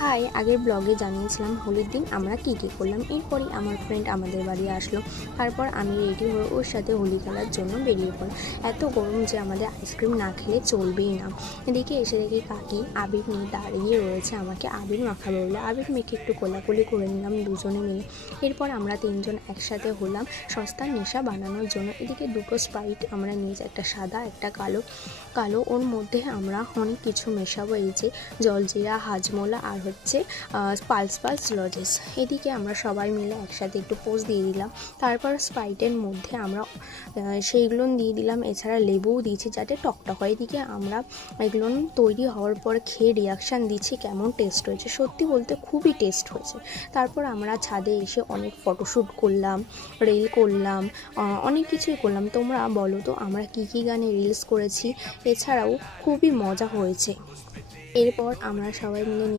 High, আগের ব্লগে জানিয়েছিলাম হোলির দিন আমরা কী করলাম। এরপরই আমার ফ্রেন্ড আমাদের বাড়ি আসলো। তারপর আমি রেডি হয়ে ওর সাথে হোলি খেলার জন্য বেরিয়ে পড়লাম। এত গরম যে আমাদের আইসক্রিম না খেলে চলবেই না। এদিকে এসে দেখি কাকি আবির নিয়ে দাঁড়িয়ে রয়েছে, আমাকে আবির মাখাবে বলে। আবির মেখে একটু কোলাকুলি করে নিলাম দুজনে মিলে। এরপর আমরা তিনজন একসাথে হলাম সস্তার নেশা বানানোর জন্য। এদিকে দুটো স্প্রাইট আমরা নিয়েছি, একটা সাদা একটা কালো। ওর মধ্যে আমরা অনেক কিছু মেশাবো, এই যে জলজিরা, হাজমোলা আর হচ্ছে পালস লজেস। এদিকে আমরা সবাই মিলে একসাথে একটু পোজ দিয়ে দিলাম। তারপর স্প্রাইটের মধ্যে আমরা সেইগুলো দিয়ে দিলাম, এছাড়া লেবুও দিয়েছি যাতে টকটক হয়। এদিকে আমরা এগুলো তৈরি হওয়ার পর খেয়ে রিয়াকশান দিচ্ছি কেমন টেস্ট হয়েছে। সত্যি বলতে খুবই টেস্ট হয়েছে। তারপর আমরা ছাদে এসে অনেক ফটোশ্যুট করলাম, রিল করলাম, অনেক কিছুই করলাম। তোমরা বলো তো আমরা কী কী গানে রিলস করেছি। এছাড়াও খুবই মজা হয়েছে। এরপর আমরা সবাই মিলে